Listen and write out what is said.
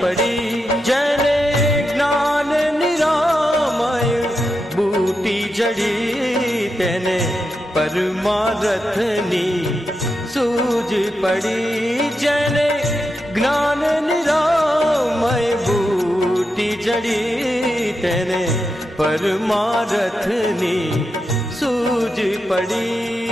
પડી જેને જ્ઞાન નિરામય બૂટી જડી તેને પરમારથની સૂજ પડી જેને જ્ઞાન નિરામય બૂટી જડી તેને પરમારથની સૂજ પડી